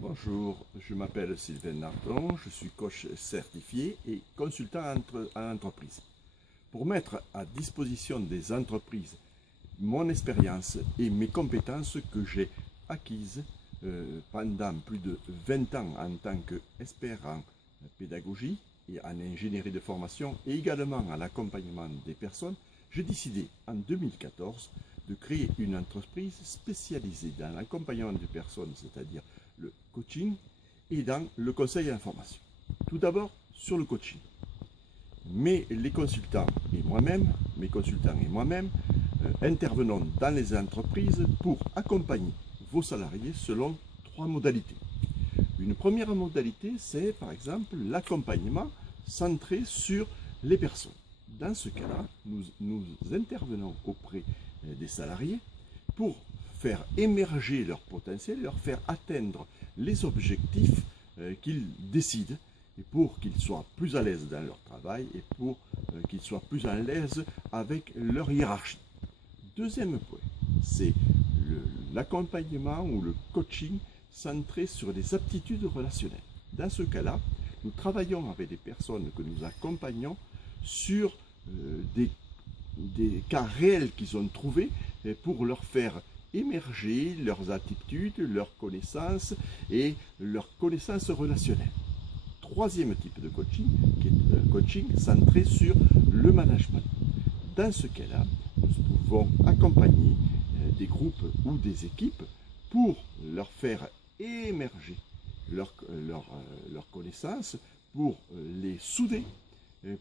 Bonjour, je m'appelle Sylvain Nardon, je suis coach certifié et consultant en entreprise. Pour mettre à disposition des entreprises mon expérience et mes compétences que j'ai acquises pendant plus de 20 ans en tant qu'expert en pédagogie et en ingénierie de formation et également en accompagnement des personnes, j'ai décidé en 2014 de créer une entreprise spécialisée dans l'accompagnement des personnes, c'est-à-dire le coaching et dans le conseil et l'information. Tout d'abord, sur le coaching. Mais les consultants et moi-même, intervenons dans les entreprises pour accompagner vos salariés selon 3 modalités. Une première modalité, c'est par exemple l'accompagnement centré sur les personnes. Dans ce cas-là, nous intervenons auprès des salariés pour faire émerger leur potentiel, leur faire atteindre les objectifs qu'ils décident et pour qu'ils soient plus à l'aise dans leur travail et pour qu'ils soient plus à l'aise avec leur hiérarchie. Deuxième point, c'est l'accompagnement ou le coaching centré sur les aptitudes relationnelles. Dans ce cas-là, nous travaillons avec des personnes que nous accompagnons sur des cas réels qu'ils ont trouvés pour leur faire émerger leurs aptitudes, leurs connaissances et leurs connaissances relationnelles. Troisième type de coaching, qui est un coaching centré sur le management. Dans ce cas-là, nous pouvons accompagner des groupes ou des équipes pour leur faire émerger leurs connaissances, pour les souder,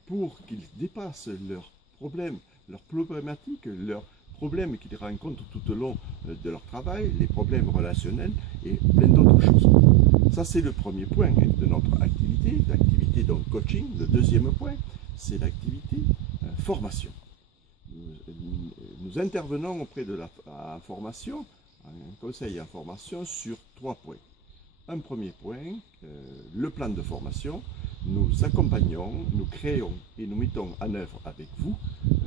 pour qu'ils dépassent leurs problèmes, leurs problématiques, leurs problèmes qu'ils rencontrent tout au long de leur travail, les problèmes relationnels et plein d'autres choses. Ça, c'est le premier point de notre activité, l'activité donc coaching. Le deuxième point, c'est l'activité formation. Nous intervenons auprès de la formation, un conseil en formation sur 3 points. Un premier point, le plan de formation. Nous accompagnons, nous créons et nous mettons en œuvre avec vous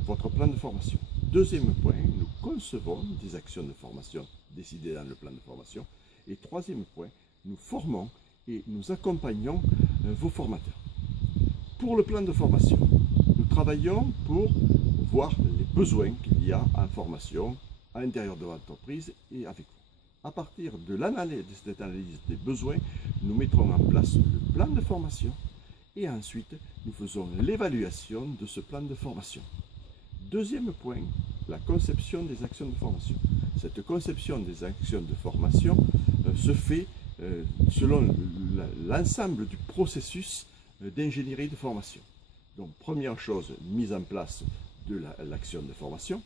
votre plan de formation. Deuxième point, nous concevons des actions de formation décidées dans le plan de formation. Et troisième point, nous formons et nous accompagnons vos formateurs. Pour le plan de formation, nous travaillons pour voir les besoins qu'il y a en formation à l'intérieur de l'entreprise et avec vous. À partir de cette analyse des besoins, nous mettrons en place le plan de formation et ensuite nous faisons l'évaluation de ce plan de formation. Deuxième point, la conception des actions de formation. Cette conception des actions de formation se fait selon l'ensemble du processus d'ingénierie de formation. Donc, première chose, mise en place de l'action de formation.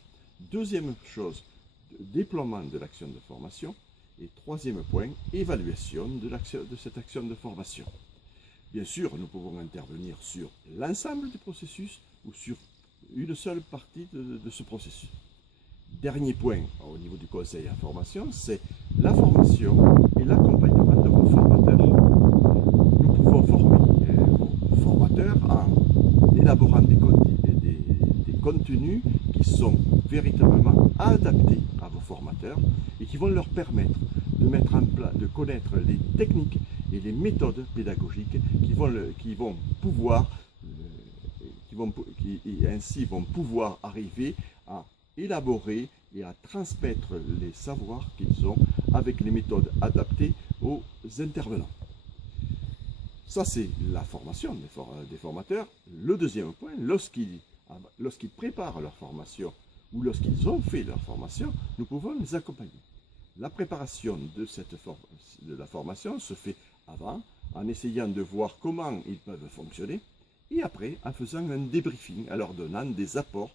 Deuxième chose, déploiement de l'action de formation. Et troisième point, évaluation de cette action de formation. Bien sûr, nous pouvons intervenir sur l'ensemble du processus ou sur une seule partie de ce processus. Dernier point au niveau du conseil en formation, c'est la formation et l'accompagnement de vos formateurs. Nous pouvons former vos formateurs en élaborant des contenus qui sont véritablement adaptés à vos formateurs et qui vont leur permettre de mettre en place, de connaître les techniques et les méthodes pédagogiques qui vont pouvoir arriver à élaborer et à transmettre les savoirs qu'ils ont avec les méthodes adaptées aux intervenants. Ça, c'est la formation des formateurs. Le deuxième point, lorsqu'ils préparent leur formation ou lorsqu'ils ont fait leur formation, nous pouvons les accompagner. La préparation de la formation se fait avant, en essayant de voir comment ils peuvent fonctionner, et après, en faisant un débriefing, en leur donnant des apports,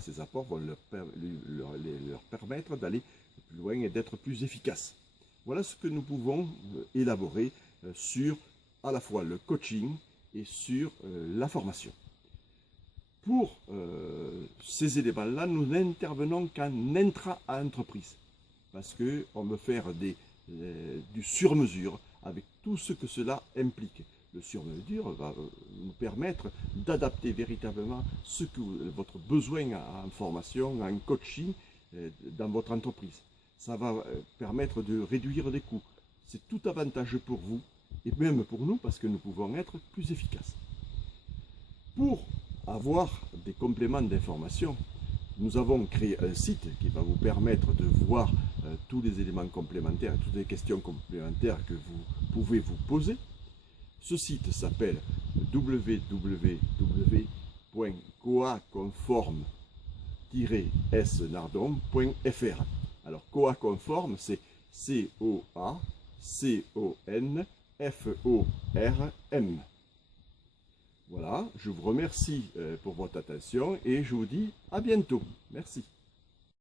ces apports vont leur permettre d'aller plus loin et d'être plus efficaces. Voilà ce que nous pouvons élaborer sur à la fois le coaching et sur la formation. Pour ces éléments-là, nous n'intervenons qu'en intra-entreprise, parce qu'on veut faire du sur-mesure avec tout ce que cela implique. Le sur-mesure va nous permettre d'adapter véritablement votre besoin en formation, en coaching dans votre entreprise. ça va permettre de réduire des coûts. C'est tout avantageux pour vous et même pour nous parce que nous pouvons être plus efficaces. Pour avoir des compléments d'information, nous avons créé un site qui va vous permettre de voir tous les éléments complémentaires et toutes les questions complémentaires que vous pouvez vous poser. Ce site s'appelle www.coaconform-snardon.fr. Alors Coaconform, c'est C-O-A-C-O-N-F-O-R-M. Voilà, je vous remercie pour votre attention et je vous dis à bientôt. Merci.